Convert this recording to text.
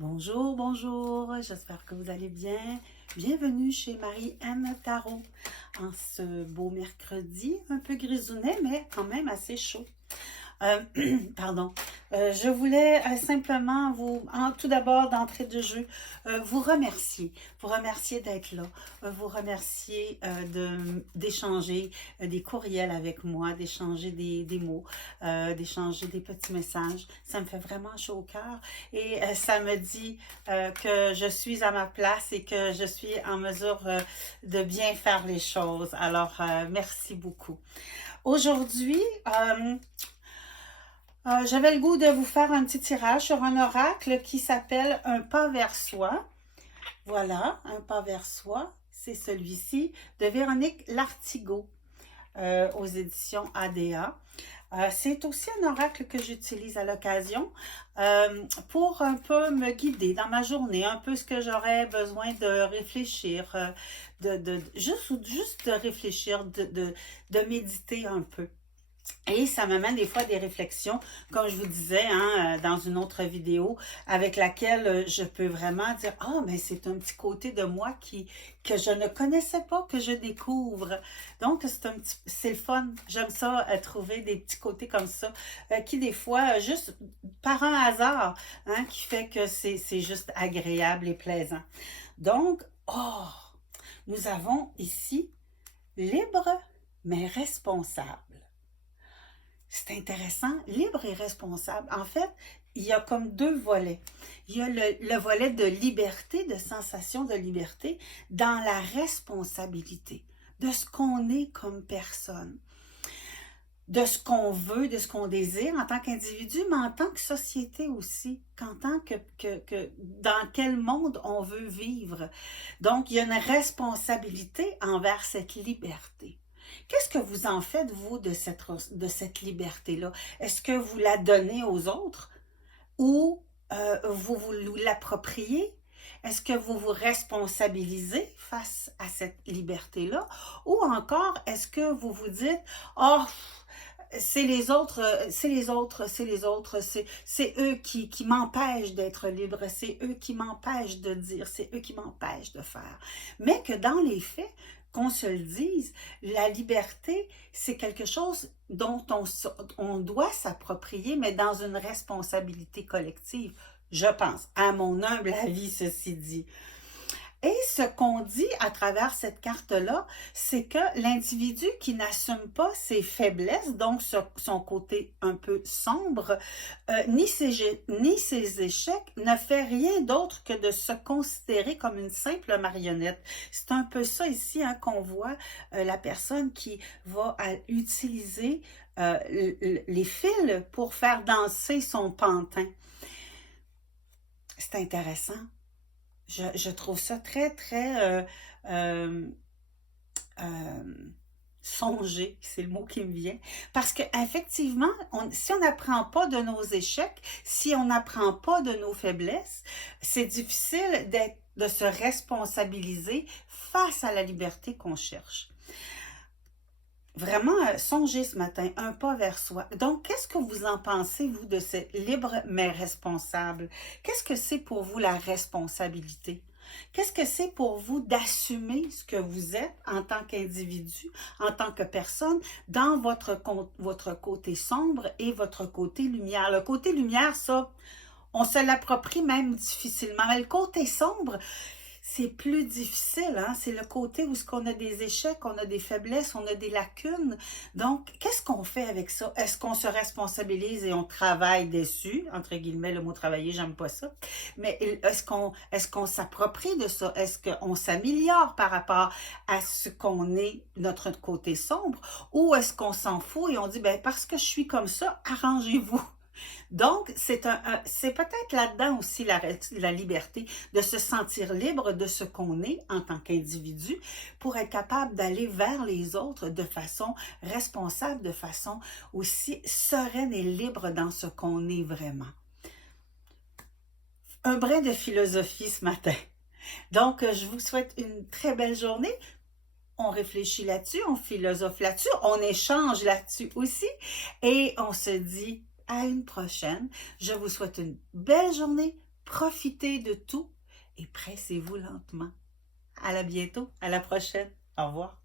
Bonjour, bonjour, j'espère que vous allez bien. Bienvenue chez Marie-Anne Tarot en ce beau mercredi, un peu grisounet, mais quand même assez chaud. Euh, pardon. Je voulais simplement tout d'abord d'entrée de jeu, vous remercier d'être là, vous remercier d'échanger des courriels avec moi, d'échanger des mots, d'échanger des petits messages. Ça me fait vraiment chaud au cœur et ça me dit que je suis à ma place et que je suis en mesure de bien faire les choses. Alors, merci beaucoup. Aujourd'hui, j'avais le goût de vous faire un petit tirage sur un oracle qui s'appelle Un pas vers soi. Voilà, Un pas vers soi, c'est celui-ci de Véronique Lartigot aux éditions ADA. C'est aussi un oracle que j'utilise à l'occasion pour un peu me guider dans ma journée, un peu ce que j'aurais besoin de réfléchir, juste de réfléchir, de méditer un peu. Et ça m'amène des fois à des réflexions, comme je vous disais dans une autre vidéo, avec laquelle je peux vraiment dire « Ah, mais c'est un petit côté de moi que je ne connaissais pas, que je découvre. » Donc, c'est le fun. J'aime ça, trouver des petits côtés comme ça, qui des fois, juste par un hasard, qui fait que c'est juste agréable et plaisant. Donc, nous avons ici « Libre, mais responsable ». C'est intéressant, libre et responsable. En fait, il y a comme deux volets. Il y a le volet de liberté, de sensation de liberté, dans la responsabilité de ce qu'on est comme personne, de ce qu'on veut, de ce qu'on désire en tant qu'individu, mais en tant que société aussi, qu'en tant que dans quel monde on veut vivre. Donc, il y a une responsabilité envers cette liberté. Qu'est-ce que vous en faites, vous, de cette liberté-là? Est-ce que vous la donnez aux autres ou vous l'appropriez? Est-ce que vous vous responsabilisez face à cette liberté-là? Ou encore, est-ce que vous vous dites « Oh, c'est les autres, c'est eux qui m'empêchent d'être libre, c'est eux qui m'empêchent de dire, c'est eux qui m'empêchent de faire. » Mais que dans les faits, qu'on se le dise, la liberté, c'est quelque chose dont on doit s'approprier, mais dans une responsabilité collective, je pense, à mon humble avis, ceci dit. Et ce qu'on dit à travers cette carte-là, c'est que l'individu qui n'assume pas ses faiblesses, donc son côté un peu sombre, ni ses échecs, ne fait rien d'autre que de se considérer comme une simple marionnette. C'est un peu ça ici qu'on voit, la personne qui va utiliser les fils pour faire danser son pantin. C'est intéressant. Je trouve ça très, très songé, c'est le mot qui me vient. Parce qu'effectivement, si on n'apprend pas de nos échecs, si on n'apprend pas de nos faiblesses, c'est difficile de se responsabiliser face à la liberté qu'on cherche. Vraiment, songez ce matin, un pas vers soi. Donc, qu'est-ce que vous en pensez, vous, de ce libre mais responsable? Qu'est-ce que c'est pour vous la responsabilité? Qu'est-ce que c'est pour vous d'assumer ce que vous êtes en tant qu'individu, en tant que personne, dans votre côté sombre et votre côté lumière? Le côté lumière, ça, on se l'approprie même difficilement. Mais le côté sombre, c'est plus difficile, c'est le côté où on a des échecs, on a des faiblesses, on a des lacunes. Donc, qu'est-ce qu'on fait avec ça? Est-ce qu'on se responsabilise et on travaille dessus? Entre guillemets, le mot travailler, j'aime pas ça. Mais est-ce qu'on s'approprie de ça? Est-ce qu'on s'améliore par rapport à ce qu'on est, notre côté sombre? Ou est-ce qu'on s'en fout et on dit, ben parce que je suis comme ça, arrangez-vous. Donc, c'est peut-être là-dedans aussi la liberté, de se sentir libre de ce qu'on est en tant qu'individu pour être capable d'aller vers les autres de façon responsable, de façon aussi sereine et libre dans ce qu'on est vraiment. Un brin de philosophie ce matin. Donc, je vous souhaite une très belle journée. On réfléchit là-dessus, on philosophe là-dessus, on échange là-dessus aussi et on se dit à une prochaine. Je vous souhaite une belle journée. profitez de tout et pressez-vous lentement. À la bientôt, à la prochaine. Au revoir.